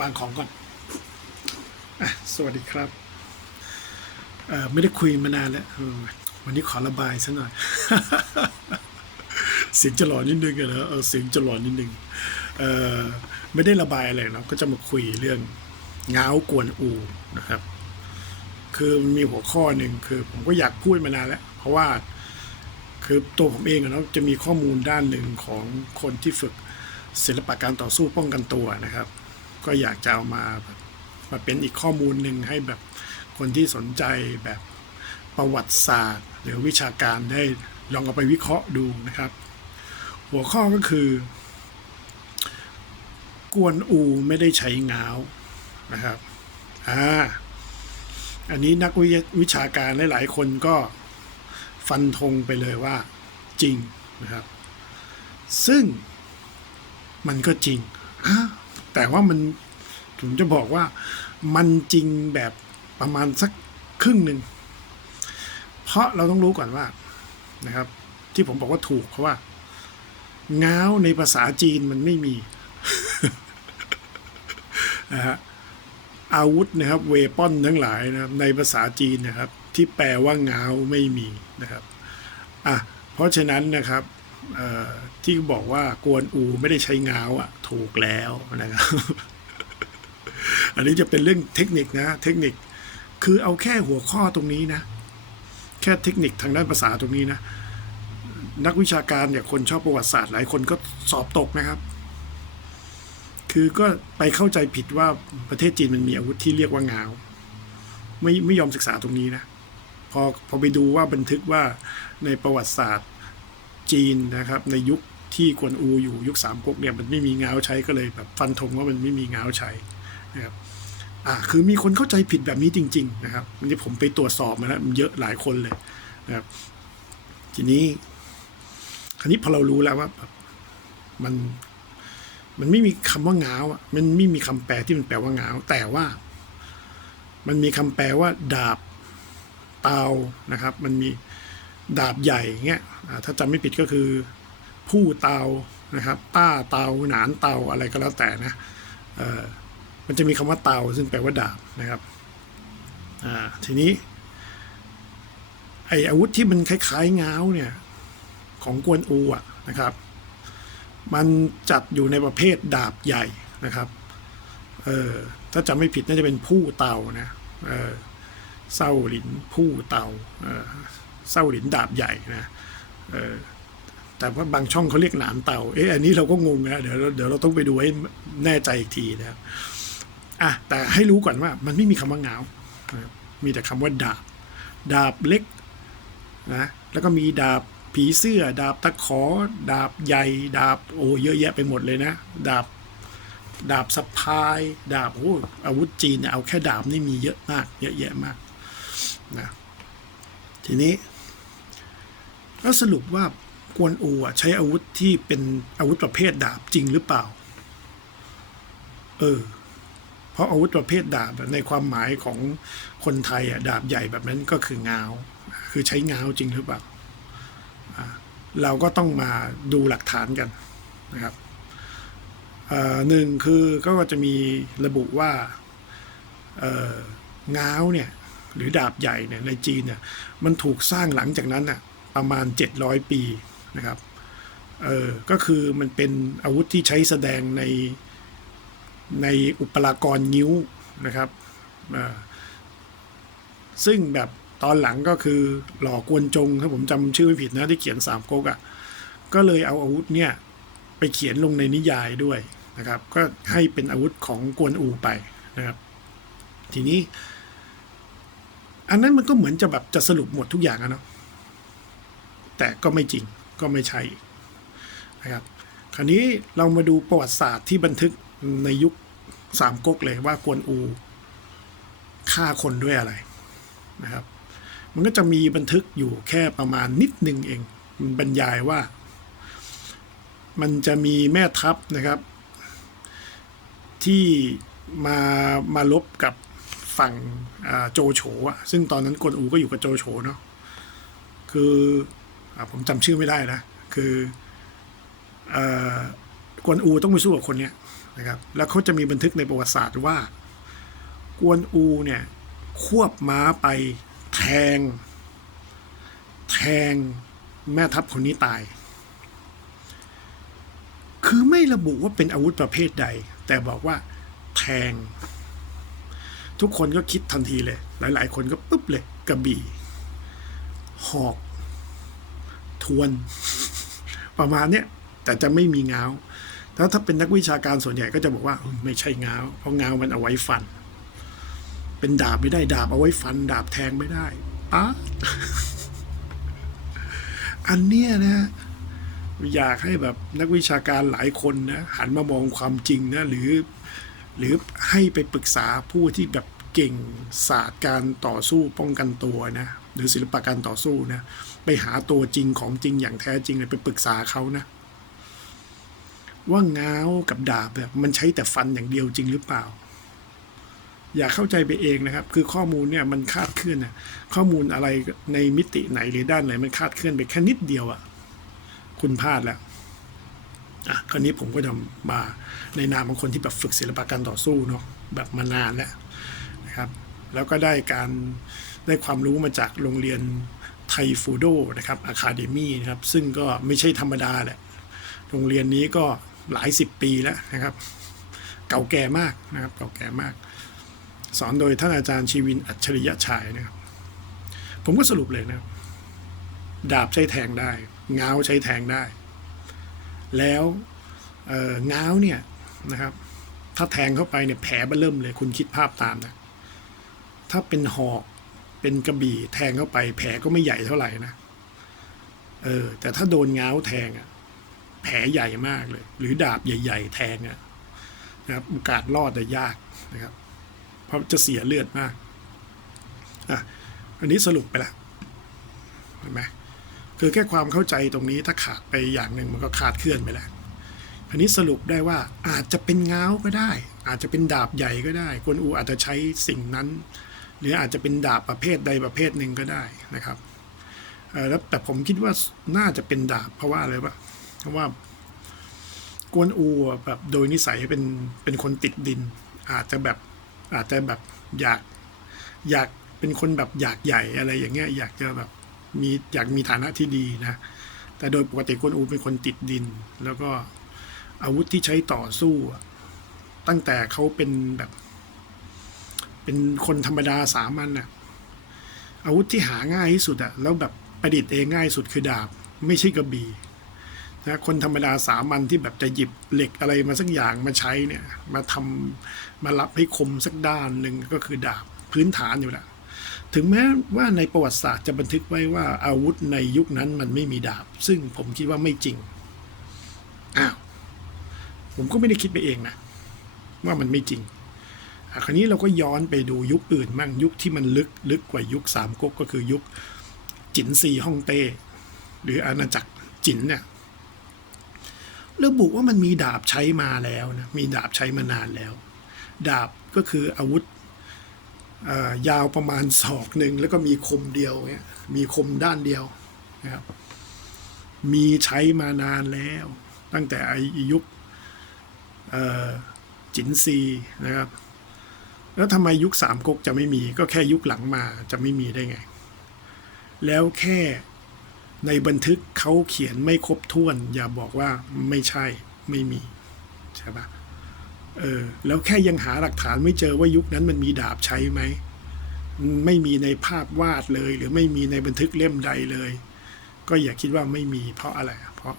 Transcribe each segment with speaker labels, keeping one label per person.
Speaker 1: วางของก่อนอสวัสดีครับ เออไม่ได้คุยมานานแล้ววันนี้ขอระบายซะหน่อย เสียงจะหลอนนิดนึงอะนะเออเสียงจะหลอนนิดนึง เออไม่ได้ระบายอะไรเนาะก็จะมาคุยเรื่องง้าวกวนอูนะครับ คือมันมีหัวข้อหนึ่งคือ ผมก็อยากพูดมานานแล้ว เพราะว่าคือตัวผมเองเนาะจะมีข้อมูลด้านหนึ่งของคนที่ฝึกศิลปะการต่อสู้ป้องกันตัวนะครับ ก็อยากจะเอามาแบบมาเป็นอีกข้อมูลหนึ่งให้แบบคนที่สนใจแบบประวัติศาสตร์ หรือวิชาการได้ลองเอาไปวิเคราะห์ดูนะครับ หัวข้อก็คือ กวนอูไม่ได้ใช้งาวนะครับอ่าอันนี้นักวิวชาการหลาย ๆ คนก็ฟันธงไปเลยว่าจริงนะครับ ซึ่งมันก็จริงอะ แต่ว่ามันผมจะบอกว่ามันจริงแบบประมาณสักครึ่งหนึ่ง เพราะเราต้องรู้ก่อนว่านะครับ ที่ผมบอกว่าถูกเพราะว่าง้าวในภาษาจีนมันไม่มีนะฮะอาวุธนะครับ เวปอนทั้งหลายนะครับ ในภาษาจีนนะครับ ที่แปลว่าง้าวไม่มีนะครับอะเพราะฉะนั้นนะครับ ที่บอกว่ากวนอูไม่ได้ใช้ง้าวอะ ถูกแล้วนะครับ อันนี้จะเป็นเรื่องเทคนิคนะ เทคนิคคือเอาแค่หัวข้อตรงนี้นะ แค่เทคนิคทางด้านภาษาตรงนี้นะ นักวิชาการเนี่ยคนชอบประวัติศาสตร์หลายคนก็สอบตกนะครับ คือก็ไปเข้าใจผิดว่าประเทศจีนมันมีอาวุธที่เรียกว่างาว ไม่ไม่ยอมศึกษาตรงนี้นะพอพอไปดูว่าบันทึกว่าในประวัติศาสตร์ จีนนะครับ ในยุคที่กวนอูอยู่ยุคสามก๊กเนี่ยมันไม่มีเงาใช้ก็เลยแบบฟันธงว่ามันไม่มีเงาใช้นะครับอ่าคือมีคนเข้าใจผิดแบบนี้จริง ๆ นะครับวันนี้ผมไปตรวจสอบมาแล้วมันเยอะหลายคนเลยนะครับ ทีนี้ คราวนี้พอเรารู้แล้วว่าแบบมันมันไม่มีคำว่าง้าวอะมันไม่มีคำแปลที่มันแปลว่าง้าว แต่ว่า มันมีคำแปลว่า ดาบเตานะครับ มันมี ดาบใหญ่เงี้ยถ้าจำไม่ผิดก็คือผู้เตานะครับ ต้าเตาหนานเตาอะไรก็แล้วแต่นะมันจะมีคำว่าเตาซึ่งแปลว่าดาบนะครับอ่าทีนี้ไออาวุธที่มันคล้ายๆง้าวเนี่ยของกวนอูอะนะครับ มันจัดอยู่ในประเภทดาบใหญ่นะครับเออถ้าจำไม่ผิดน่าจะเป็นผู้เตานะเออเศร้าหลินผู้เตาเออ เศร้าหลินดาบใหญ่นะแต่ว่าบางช่องเขาเรียกหนานเต่า เอ๊ะอันนี้เราก็งงนะเดี๋ยวเดี๋ยวเราต้องไปดูให้แน่ใจอีกทีนะครับอะแต่ให้รู้ก่อนว่ามันไม่มีคำว่างามีแต่คำว่าดาบ ดาบเล็กนะแล้วก็มีดาบผีเสื้อ ดาบตะขอ ดาบใหญ่ ดาบโอ้เยอะแยะไปหมดเลยนะ ดาบดาบสะพาย ดาบโอ้อาวุธจีนเนี่ยเอาแค่ดาบนี่มีเยอะมาก เยอะแยะมากนะทีนี้ แล้วสรุปว่ากวนอูใช้อาวุธที่เป็นอาวุธประเภทดาบจริงหรือเปล่า เออ เพราะอาวุธประเภทดาบในความหมายของคนไทยอะดาบใหญ่แบบนั้นก็คืองาว คือใช้งาวจริงหรือเปล่าเราก็ต้องมาดูหลักฐานกันนะครับหนึ่งคือก็จะมีระบุว่าเงาวเนี่ยหรือดาบใหญ่เนี่ยในจีนเนี่ยมันถูกสร้างหลังจากนั้นอะ ประมาณ 700 ปีนะครับเออก็คือมันเป็นอาวุธที่ใช้แสดงในในอุปรากรงิ้วนะครับอ่าซึ่งแบบตอนหลังก็คือหล่อกวนจงถ้าผมจำชื่อไม่ผิดนะที่เขียนสามก๊กอะ่ะก็เลยเอาอาวุธเนี่ยไปเขียนลงในนิยายด้วยนะครับ ก็ให้เป็นอาวุธของกวนอูไปนะครับ ทีนี้ อันนั้นมันก็เหมือนจะแบบจะสรุปหมดทุกอย่างอะเนาะ แต่ก็ไม่จริงก็ไม่ใช่นะครับคราวนี้เรามาดูประวัติศาสตร์ที่บันทึกในยุคสามก๊กเลยว่ากวนอูฆ่าคนด้วยอะไรนะครับ มันก็จะมีบันทึกอยู่แค่ประมาณนิดหนึ่งเองบรรยายว่า มันจะมีแม่ทัพนะครับ ที่มามาลบกับฝั่งโจโฉอะซึ่งตอนนั้นกวนอูก็อยู่กับโจโฉเนาะคือ ผมจำชื่อไม่ได้นะ คืออกวนอูต้องไปสู้กับคนเนี้ยนะครับ แล้วเขาจะมีบันทึกในประวัติศาสตร์ว่ากวนอูเนี่ยควบม้าไปแทง แทงแม่ทัพคนนี้ตาย คือไม่ระบุว่าเป็นอาวุธประเภทใด แต่บอกว่าแทง ทุกคนก็คิดทันทีเลย หลาย ๆ คนก็ปุ๊บเลยกระบี่ หอก ทวน ประมาณเนี้ยแต่จะไม่มีเงาวถ้าถ้าเป็นนักวิชาการส่วนใหญ่ก็จะบอกว่าไม่ใช่เงาเพราะเงามันเอาไว้ฟัน เป็นดาบไม่ได้ดาบเอาไว้ฟัน ดาบแทงไม่ได้ป๊ะอันเนี้ยนะอยากให้แบบนักวิชาการหลายคนนะ หันมามองความจริงนะหรือ หรือให้ไปปรึกษาผู้ที่แบบเก่งศาสตร์การต่อสู้ป้องกันตัวนะ หรือศิลปะการต่อสู้นะ ไปหาตัวจริงของจริงอย่างแท้จริงเลยไปปรึกษาเขานะ ว่าง้าวกับดาบแบบมันใช้แต่ฟันอย่างเดียวจริงหรือเปล่า อย่าเข้าใจไปเองนะครับ คือข้อมูลเนี่ยมันคาดเคลื่อนนะข้อมูลอะไรในมิติไหนหรือด้านไหนมันคาดเคลื่อนไปแค่นิดเดียวอะคุณพลาดแล้วอะคราวนี้ผมก็จะมาในนามของคนที่แบบฝึกศิลปะการต่อสู้เนาะแบบมานานแล้วนะครับ แล้วก็ได้การ ได้ความรู้มาจากโรงเรียนไทฟูโดนะครับอะคาเดมีนะครับ ซึ่งก็ไม่ใช่ธรรมดาแหละ โรงเรียนนี้ก็หลายสิบปีแล้วนะครับ เก่าแก่มากนะครับ เก่าแก่มาก สอนโดยท่านอาจารย์ชีวินอัจฉริยะชัยนะครับ ผมก็สรุปเลยนะครับ ดาบใช้แทงได้ ง้าวใช้แทงได้ แล้วเง้าวเนี่ยนะครับ ถ้าแทงเข้าไปเนี่ยแผลเบ้อเริ่มเลย คุณคิดภาพตามนะ ถ้าเป็นหอก เป็นกระบี่แทงเข้าไป แผลก็ไม่ใหญ่เท่าไหร่นะเออ แต่ถ้าโดนง้าวแทงอะแผลใหญ่มากเลย หรือดาบใหญ่ ๆ แทงอะนะครับโอกาสรอดจะยากนะครับ เพราะจะเสียเลือดมากอะอันนี้สรุปไปล้วเห็นไหมคือแค่ความเข้าใจตรงนี้ถ้าขาดไปอย่างหนึ่งมันก็ขาดเคลื่อนไปแล้วอันนี้สรุปได้ว่าอาจจะเป็นง้าวก็ได้ อาจจะเป็นดาบใหญ่ก็ได้กวนอูอาจจะใช้สิ่งนั้น หรืออาจจะเป็นดาบประเภทใดประเภทหนึ่งก็ได้นะครับแล้วแต่ผมคิดว่าน่าจะเป็นดาบเพราะว่าอะไรวะเพราะว่ากวนอูแบบโดยนิสัยเป็นเป็นคนติดดิน อาจจะแบบอาจจะแบบอยากอยากเป็นคนแบบอยากใหญ่อะไรอย่างเงี้ยอยากจะแบบมีอยากมีฐานะที่ดีนะ แต่โดยปกติกวนอูเป็นคนติดดิน แล้วก็อาวุธที่ใช้ต่อสู้ ตั้งแต่เขาเป็นแบบ เป็นคนธรรมดาสามัญน่ะอาวุธที่หาง่ายที่สุดอะแล้วแบบประดิษฐ์เองง่ายสุดคือดาบ ไม่ใช่กระบี่นะคนธรรมดาสามัญที่แบบจะหยิบเหล็กอะไรมาสักอย่างมาใช้เนี่ยมาทำมารับให้คมสักด้านหนึ่งก็คือดาบพื้นฐานอยู่แล้วถึงแม้ว่าในประวัติศาสตร์จะบันทึกไว้ว่าอาวุธในยุคนั้นมันไม่มีดาบ ซึ่งผมคิดว่าไม่จริงอ้าวผมก็ไม่ได้คิดไปเองนะ ว่ามันไม่จริง คราวนี้เราก็ย้อนไปดูยุคอื่นมั่งยุคที่มันลึกลึกกว่ายุคสามก๊กก็คือยุคจินซีฮ่องเต้หรืออาณาจักรจินเนี่ยระบุว่ามันมีดาบใช้มาแล้วนะมีดาบใช้มานานแล้ว ดาบก็คืออาวุธยาวประมาณศอกหนึ่งแล้วก็มีคมเดียวเนี่ยมีคมด้านเดียวนะครับมีใช้มานานแล้ว ตั้งแต่อายุคจินซีนะครับ แล้วทำไมยุคสามก๊กจะไม่มี ก็แค่ยุคหลังมาจะไม่มีได้ไง แล้วแค่ในบันทึกเขาเขียนไม่ครบถ้วน อย่าบอกว่าไม่ใช่ไม่มีใช่ปะเออแล้วแค่ยังหาหลักฐานไม่เจอว่ายุคนั้นมันมีดาบใช้ไหมไม่มีในภาพวาดเลย หรือไม่มีในบันทึกเล่มใดเลย ก็อย่าคิดว่าไม่มีเพราะอะไร เพราะ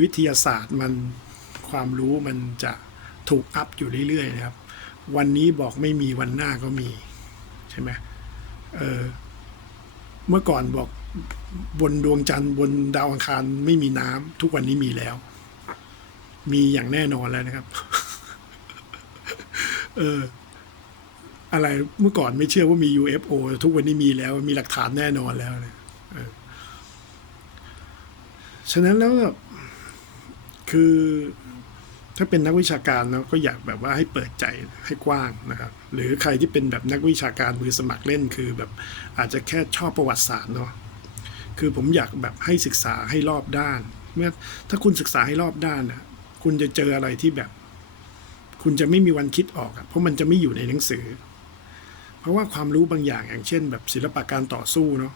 Speaker 1: วิทยาศาสตร์มันความรู้มันจะถูกอัพอยู่เรื่อยๆนะครับ วันนี้บอกไม่มีวันหน้าก็มี ใช่ไหมเออเมื่อก่อนบอกบนดวงจันทร์บนดาวอังคารไม่มีน้ำทุกวันนี้มีแล้ว มีอย่างแน่นอนแล้วนะครับ เออ อะไรเมื่อก่อนไม่เชื่อว่ามี UFO ทุกวันนี้มีแล้วมีหลักฐานแน่นอนแล้วเนี่ยฉะนั้นแล้วคือ ถ้าเป็นนักวิชาการเนาะก็อยากแบบว่าให้เปิดใจให้กว้างนะครับหรือใครที่เป็นแบบนักวิชาการมือสมัครเล่นคือแบบอาจจะแค่ชอบประวัติศาสตร์เนาะคือผมอยากแบบให้ศึกษาให้รอบด้าน เมื่อถ้าคุณศึกษาให้รอบด้านน่ะคุณจะเจออะไรที่แบบ คุณจะไม่มีวันคิดออกอเพราะมันจะไม่อยู่ในหนังสือ เพราะว่าความรู้บางอย่างอย่างเช่น แบบศิลปะการต่อสู้เนาะ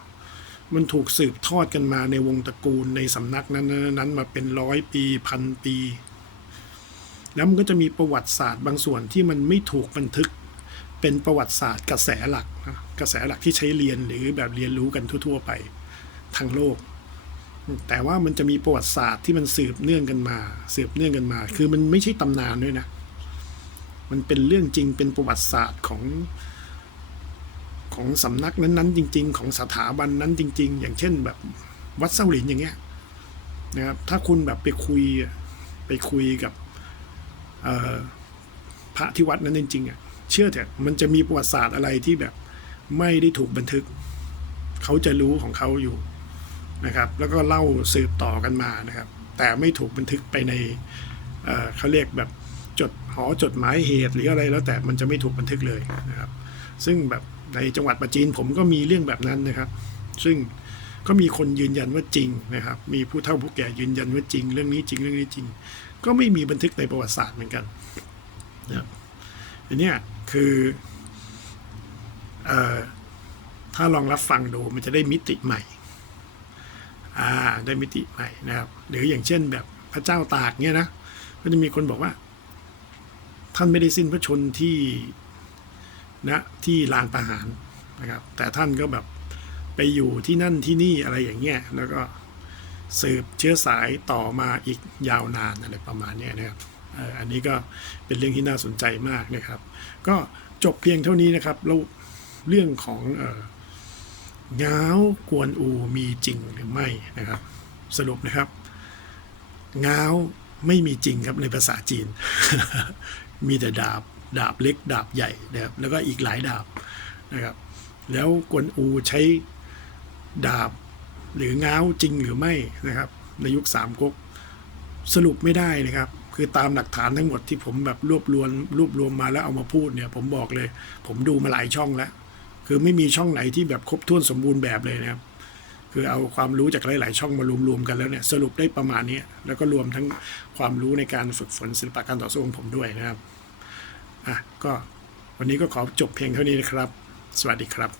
Speaker 1: มันถูกสืบทอดกันมาในวงตระกูลในสำนักนั้นๆนั้นมาเป็นร้อยปีพันปี แล้วมันก็จะมีประวัติศาสตร์บางส่วนที่มันไม่ถูกบันทึก เป็นประวัติศาสตร์กระแสหลักนะกระแสหลักที่ใช้เรียนหรือแบบเรียนรู้กันทั่ว ๆ ไปทางโลก แต่ว่ามันจะมีประวัติศาสตร์ที่มันสืบเนื่องกันมา สืบเนื่องกันมา คือมันไม่ใช่ตำนานด้วยนะ มันเป็นเรื่องจริงเป็นประวัติศาสตร์ของของสำนักนั้นๆ จริง ๆ ของสถาบันนั้นจริง ๆ อย่างเช่นแบบวัดเซาหลินอย่างเงี้ยนะครับถ้าคุณแบบไปคุยไปคุยกับ พระที่วัดนั้นจริงๆอะเชื่อเถอะมันจะมีประวัติศาสตร์อะไรที่แบบไม่ได้ถูกบันทึก เขาจะรู้ของเขาอยู่นะครับ แล้วก็เล่าสืบต่อกันมานะครับ แต่ไม่ถูกบันทึกไปในเเขาเรียกแบบจดหอจดหมายเหตุหรืออะไรแล้วแต่มันจะไม่ถูกบันทึกเลยนะครับ ซึ่งแบบในจังหวัดปัจจีนผมก็มีเรื่องแบบนั้นนะครับ ซึ่งก็มีคนยืนยันว่าจริงนะครับ มีผู้เฒ่าผู้แก่ยืนยันว่าจริง เรื่องนี้จริงเรื่องนี้จริง ก็ไม่มีบันทึกในประวัติศาสตร์เหมือนกันนะอันนี้คืออถ้าลองรับฟังดูมันจะได้มิติใหม่อ่าได้มิติใหม่นะครับ หรืออย่างเช่นแบบพระเจ้าตากเนี่ยนะก็จะมีคนบอกว่า ท่านไม่ได้สิ้นพระชนที่นะที่ลานประหารนะครับ แต่ท่านก็แบบไปอยู่ที่นั่นที่นี่อะไรอย่างเงี้ยแล้วก็ สืบเชื้อสายต่อมาอีกยาวนานอะไรประมาณนี้นะครับอันนี้ก็เป็นเรื่องที่น่าสนใจมากนะครับ ก็จบเพียงเท่านี้นะครับแล้วเรื่องของเง้าวกวนอูมีจริงหรือไม่นะครับ สรุปนะครับเง้าวไม่มีจริงครับในภาษาจีน มีแต่ดาบดาบเล็ก ดาบใหญ่นะครับแล้วก็อีกหลายดาบนะครับ แล้วกวนอูใช้ดาบ หรือง้าวจริงหรือไม่นะครับ ในยุคสามก๊กสรุปไม่ได้นะครับ คือตามหลักฐานทั้งหมดที่ผมแบบรวบรวมรวบรวมมาแล้วเอามาพูดเนี่ย ผมบอกเลย ผมดูมาหลายช่องแล้ว คือไม่มีช่องไหนที่แบบครบถ้วนสมบูรณ์แบบเลยนะครับคือเอาความรู้จากหลาย ๆ ช่องมารวม ๆ กันแล้วเนี่ย สรุปได้ประมาณนี้แล้วก็รวมทั้งความรู้ในการฝึกฝนศิลปะการต่อสู้ของผมด้วยนะครับอะก็วันนี้ก็ขอจบเพียงเท่านี้นะครับ สวัสดีครับ